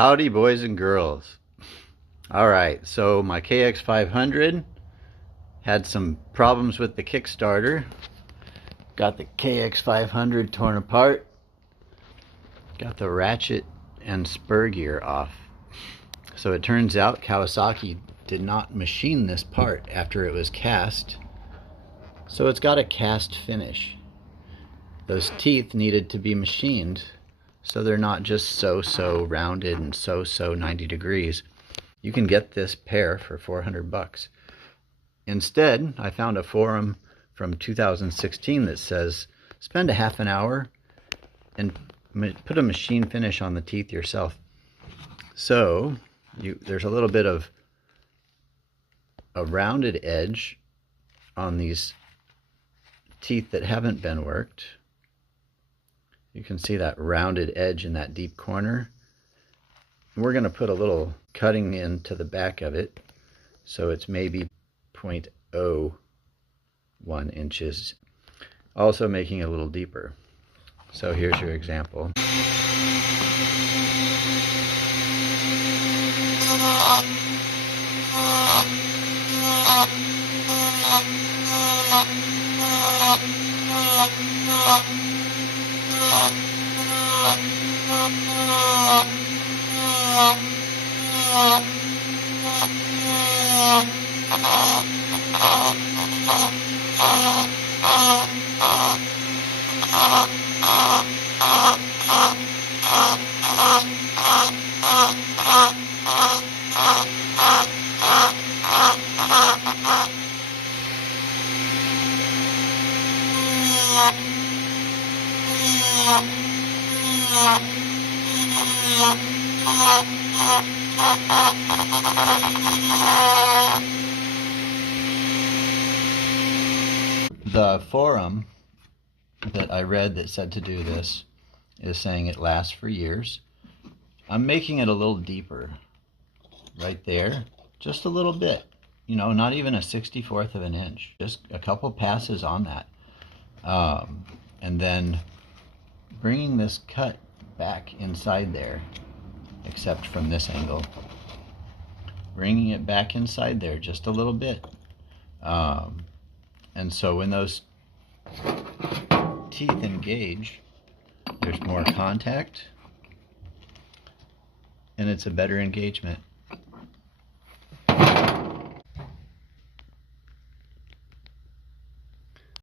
Howdy, boys and girls. Alright, so my KX500 had some problems with the Kickstarter. Got the KX500 torn apart. Got the Ratchet and Spur Gear off. So it turns out Kawasaki did not machine this part after it was cast. So it's got a cast finish. Those teeth needed to be machined, so they're not just so rounded and so 90 degrees. You can get this pair for 400 bucks. Instead, I found a forum from 2016 that says spend a half an hour and put a machine finish on the teeth yourself. So there's a little bit of a rounded edge on these teeth that haven't been worked. You can see that rounded edge in that deep corner. We're going to put a little cutting into the back of it, so it's maybe 0.01 inches, also making it a little deeper. So here's your example. The forum that I read that said to do this is saying it lasts for years. I'm making it a little deeper right there, just a little bit, you know, not even a 64th of an inch, just a couple passes on that. And then bringing this cut back inside there, except from this angle, bringing it back inside there just a little bit. And so when those teeth engage, there's more contact and it's a better engagement.